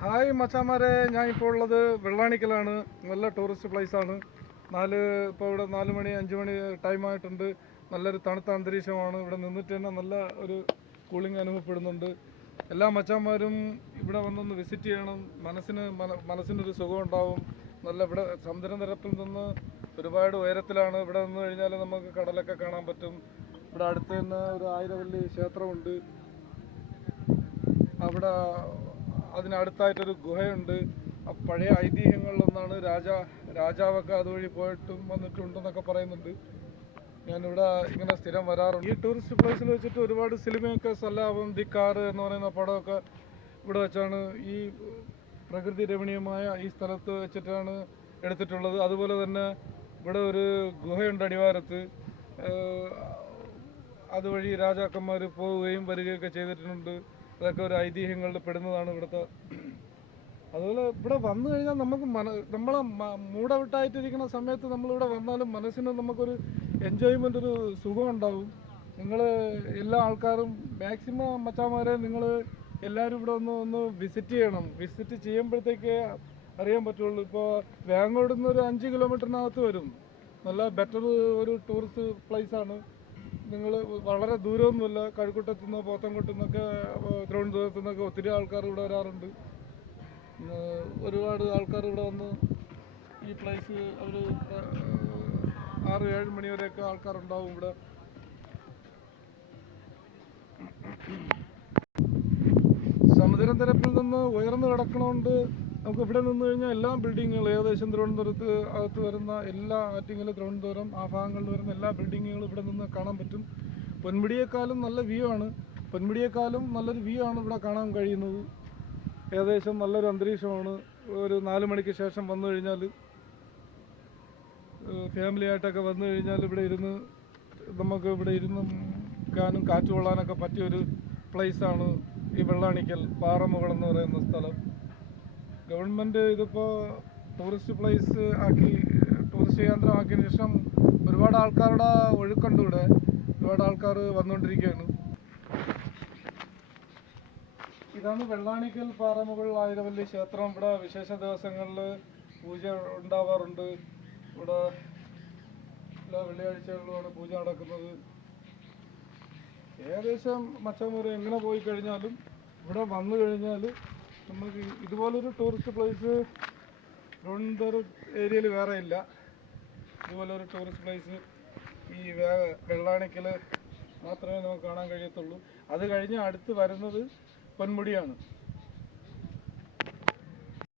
Hi മച്ചാമാരെ, ഞാൻ ഇപ്പോൾ ഉള്ളത് വെള്ളാണിക്കലാണ്. നല്ല ടൂറിസ്റ്റ് പ്ലേസാണ്. ഇപ്പോൾ ഇവിടെ 4 മണി 5 മണി ടൈമായിട്ടുണ്ട്. നല്ലൊരു തണുത്ത അന്തരീക്ഷമാണ്. ഇവിടെ നിന്നിട്ട് തന്നെ നല്ല ഒരു കൂളിംഗ് അനുഭവപ്പെടുന്നുണ്ട്. എല്ലാ മച്ചാന്മാരും ഇവിടെ വന്നൊന്ന് വിസിറ്റ് ചെയ്യണം. മനസ്സിനൊരു സുഖം ഉണ്ടാവും. ഇവിടെ സമുദ്രനിരപ്പിൽ നിന്ന് ഒരുപാട് ഉയരത്തിലാണ്. ഇവിടെ നിന്ന് കഴിഞ്ഞാൽ നമുക്ക് കടലൊക്കെ കാണാൻ പറ്റും. ഇവിടെ അടുത്ത് തന്നെ ഒരു ആയിരവല്ലി ക്ഷേത്രമുണ്ട്. അവിടെ അതിനടുത്തായിട്ടൊരു ഗുഹയുണ്ട്. പഴയ ഐതിഹ്യങ്ങളിലൊന്നാണ്. രാജാവൊക്കെ അതുവഴി പോയിട്ടും വന്നിട്ടുണ്ടെന്നൊക്കെ പറയുന്നുണ്ട്. ഞാനിവിടെ ഇങ്ങനെ സ്ഥിരം വരാറുണ്ട്. ഈ ടൂറിസ്റ്റ് പ്ലേസിൽ വെച്ചിട്ട് ഒരുപാട് സിനിമയൊക്കെ സല്ലാപം ദി കാർ എന്ന് പറയുന്ന പടമൊക്കെ ഇവിടെ വെച്ചാണ്, ഈ പ്രകൃതി രമണീയമായ ഈ സ്ഥലത്ത് വെച്ചിട്ടാണ് എടുത്തിട്ടുള്ളത്. അതുപോലെ തന്നെ ഇവിടെ ഒരു ഗുഹയുണ്ട് അടിവാരത്ത്. അതുവഴി രാജാക്കന്മാർ പോവുകയും വരികയൊക്കെ ചെയ്തിട്ടുണ്ട്. അതൊക്കെ ഒരു ഐതിഹ്യങ്ങളിൽ പെടുന്നതാണ് ഇവിടുത്തെ. അതുപോലെ ഇവിടെ വന്നു കഴിഞ്ഞാൽ നമുക്ക് നമ്മളെ മൂടവിട്ടായിട്ടിരിക്കുന്ന സമയത്ത് നമ്മളിവിടെ വന്നാലും മനസ്സിന് നമുക്കൊരു എൻജോയ്മെൻ്റ്, ഒരു സുഖം ഉണ്ടാവും. നിങ്ങൾ എല്ലാ ആൾക്കാരും മാക്സിമം മച്ചാമാരെ നിങ്ങൾ എല്ലാവരും ഇവിടെ ഒന്ന് വിസിറ്റ് ചെയ്യണം. വിസിറ്റ് ചെയ്യുമ്പോഴത്തേക്ക് അറിയാൻ പറ്റുള്ളൂ. ഇപ്പോൾ വേങ്ങോട് നിന്ന് ഒരു 5 കിലോമീറ്ററിനകത്ത് വരും. നല്ല ബെറ്റർ ഒരു ടൂറിസ്റ്റ് പ്ലേസാണ്. നിങ്ങൾ വളരെ ദൂരമൊന്നുമില്ല. കഴക്കൂട്ടത്തു നിന്ന്, പോത്തൻകോട്ടിൽ നിന്നൊക്കെ, തിരുവനന്തപുരത്തു നിന്നൊക്കെ ഒത്തിരി ആൾക്കാർ ഇവിടെ വരാറുണ്ട്. ഒരുപാട് ആൾക്കാർ ഇവിടെ വന്ന് ഈ പ്ലേസ് അവർ 6-7 മണി വരെയൊക്കെ ആൾക്കാരുണ്ടാവും ഇവിടെ. സമുദ്രനിരപ്പിൽ നിന്ന് ഉയർന്നു കിടക്കണോണ്ട് നമുക്ക് ഇവിടെ നിന്ന് കഴിഞ്ഞാൽ എല്ലാ ബിൽഡിങ്ങുകളും ഏകദേശം തിരുവനന്തപുരത്ത് അകത്ത് വരുന്ന എല്ലാ, ആറ്റിങ്ങൽ, തിരുവനന്തപുരം ആ ഭാഗങ്ങളിൽ വരുന്ന എല്ലാ ബിൽഡിങ്ങുകളും ഇവിടെ നിന്ന് കാണാൻ പറ്റും. പൊന്മുടിയേക്കാളും നല്ല വ്യൂ ആണ്. പൊന്മുടിയേക്കാളും നല്ലൊരു വ്യൂ ആണ് ഇവിടെ കാണാൻ കഴിയുന്നത്. ഏകദേശം നല്ലൊരു അന്തരീക്ഷമാണ്. ഒരു 4 മണിക്ക് ശേഷം വന്നു കഴിഞ്ഞാൽ, ഫാമിലി ആയിട്ടൊക്കെ വന്നു കഴിഞ്ഞാൽ നമുക്ക് ഇവിടെ ഇരുന്ന് കാറ്റ് കൊള്ളാനൊക്കെ പറ്റിയൊരു പ്ലേസാണ് ഈ വെള്ളാണിക്കൽ പാറമുകൾ എന്ന് പറയുന്ന സ്ഥലം. ഗവൺമെൻറ് ഇതിപ്പോൾ ടൂറിസ്റ്റ് പ്ലേസ് ആക്കി, ടൂറിസ്റ്റ് കേന്ദ്രമാക്കിയതിന് ശേഷം ഒരുപാട് ആൾക്കാരുടെ ഒഴുക്കുണ്ട് ഇവിടെ. ഒരുപാട് ആൾക്കാർ വന്നുകൊണ്ടിരിക്കുകയാണ്. ഇതാണ് വെള്ളാണിക്കൽ പാറമുകൾ ആയിരവല്ലി ക്ഷേത്രം. ഇവിടെ വിശേഷ ദിവസങ്ങളിൽ പൂജ ഉണ്ടാവാറുണ്ട്. ഇവിടെ എല്ലാ വെള്ളിയാഴ്ചകളിലുമാണ് പൂജ നടക്കുന്നത്. ഏകദേശം മച്ചാന്മാരെ എങ്ങനെ പോയി കഴിഞ്ഞാലും ഇവിടെ വന്നു കഴിഞ്ഞാൽ നമുക്ക് ഇതുപോലൊരു ടൂറിസ്റ്റ് പ്ലേസ് തിരുവനന്തപുരം ഏരിയയിൽ വേറെ ഇല്ല. ഇതുപോലൊരു ടൂറിസ്റ്റ് പ്ലേസ് ഈ വെള്ളാണിക്കൽ മാത്രമേ നമുക്ക് കാണാൻ കഴിയത്തുള്ളൂ. അത് കഴിഞ്ഞ് അടുത്ത് വരുന്നത് പൊന്മുടിയാണ്.